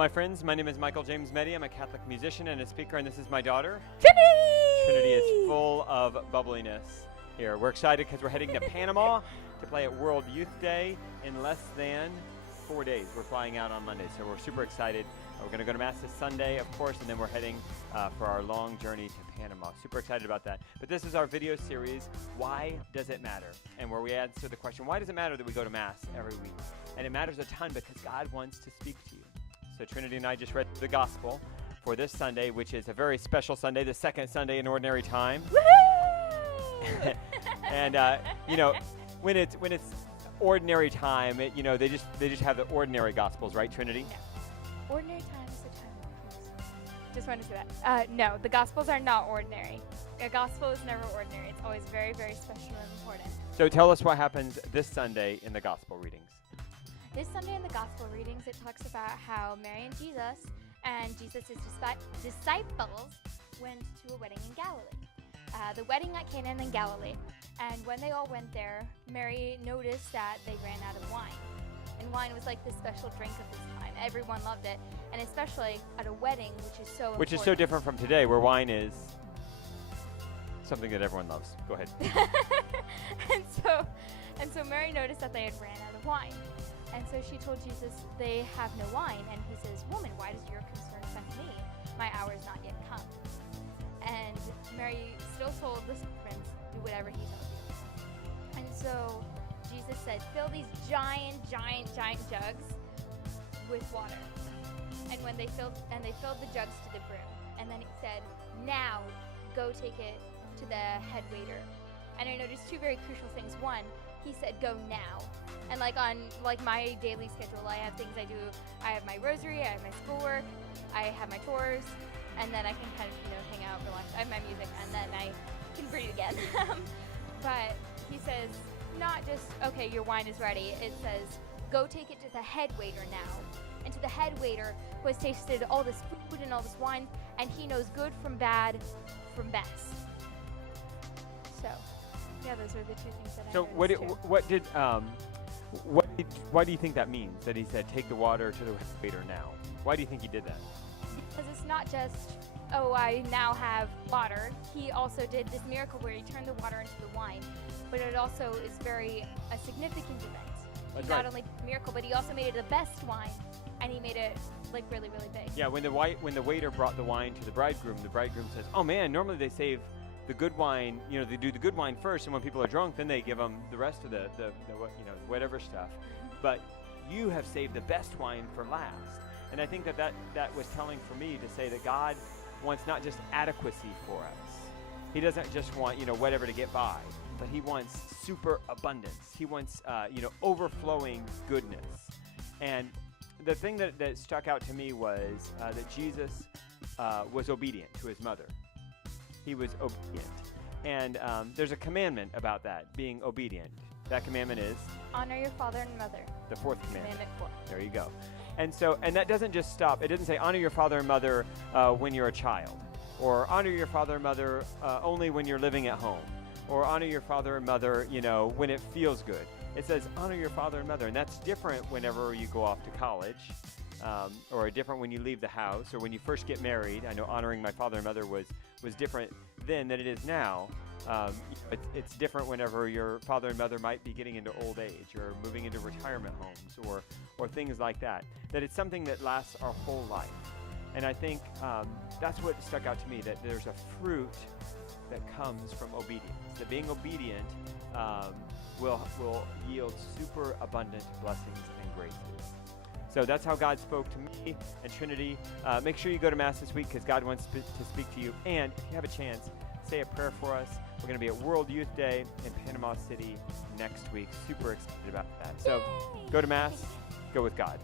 my friends. My name is Michael James Meddy. I'm a Catholic musician and a speaker, and this is my daughter. Trinity! Trinity is full of bubbliness here. We're excited because we're heading to Panama to play at World Youth Day in less than 4 days. We're flying out on Monday, so we're super excited. We're going to go to Mass this Sunday, of course, and then we're heading for our long journey to Panama. Super excited about that. But this is our video series, Why Does It Matter? And where we answer the question, why does it matter that we go to Mass every week? And it matters a ton because God wants to speak to you. So Trinity and I just read the Gospel for this Sunday, which is a very special Sunday, the second Sunday in Ordinary Time. Woohoo! And when it's Ordinary Time, they just have the ordinary Gospels, right, Trinity? No. Ordinary time is the time of peace. Just wanted to say that. No, the Gospels are not ordinary. A Gospel is never ordinary. It's always very, very special and important. So tell us what happens this Sunday in the Gospel readings. This Sunday in the Gospel readings, it talks about how Mary and Jesus' disciples went to a wedding in Galilee. The wedding at Cana in Galilee. And when they all went there, Mary noticed that they ran out of wine. And wine was like the special drink of this time. Everyone loved it. And especially at a wedding, which is so important. Which is so different from today, where wine is something that everyone loves. Go ahead. and so Mary noticed that they had ran out of wine. And so she told Jesus, they have no wine. And he says, woman, why does your concern affect me? My hour is not yet come. And Mary still told the servants, do whatever he tells you. And so Jesus said, fill these giant jugs with water. And when they filled the jugs to the brim. And then he said, now go take it to the head waiter. And I noticed two very crucial things. One, he said, go now. And on my daily schedule, I have things I do. I have my rosary, I have my schoolwork, I have my chores, and then I can kind of, hang out, relax. I have my music, and then I can breathe again. But he says, not just, okay, your wine is ready. It says, go take it to the head waiter now. And to the head waiter who has tasted all this food and all this wine, and he knows good from bad from best. So, yeah, those are the two things that I noticed. So why do you think that means, that he said, take the water to the head waiter now? Why do you think he did that? Because it's not just, oh, I now have water. He also did this miracle where he turned the water into the wine. But it also is a significant event. That's He not right. only did the miracle, but he also made it the best wine, and he made it really, really big. Yeah, when the waiter brought the wine to the bridegroom says, oh man, normally they save the good wine, they do the good wine first, and when people are drunk, then they give them the rest of the whatever stuff. But you have saved the best wine for last. And I think that was telling for me to say that God wants not just adequacy for us. He doesn't just want, whatever to get by, but he wants super abundance. He wants, overflowing goodness. And the thing that stuck out to me was that Jesus was obedient to his mother. He was obedient. And there's a commandment about that, being obedient. That commandment is? Honor your father and mother. The fourth commandment. Commandment 4. There you go. And that doesn't just stop. It doesn't say honor your father and mother when you're a child, or honor your father and mother only when you're living at home, or honor your father and mother, when it feels good. It says honor your father and mother, and that's different whenever you go off to college, or different when you leave the house, or when you first get married. I know honoring my father and mother was different then than it is now. It's different whenever your father and mother might be getting into old age, or moving into retirement homes, or things like that. That it's something that lasts our whole life. And I think that's what stuck out to me, that there's a fruit that comes from obedience. That being obedient will yield super abundant blessings and graces. So that's how God spoke to me and Trinity. Make sure you go to Mass this week because God wants to speak to you. And if you have a chance, say a prayer for us. We're going to be at World Youth Day in Panama City next week. Super excited about that. So go to Mass. Go with God.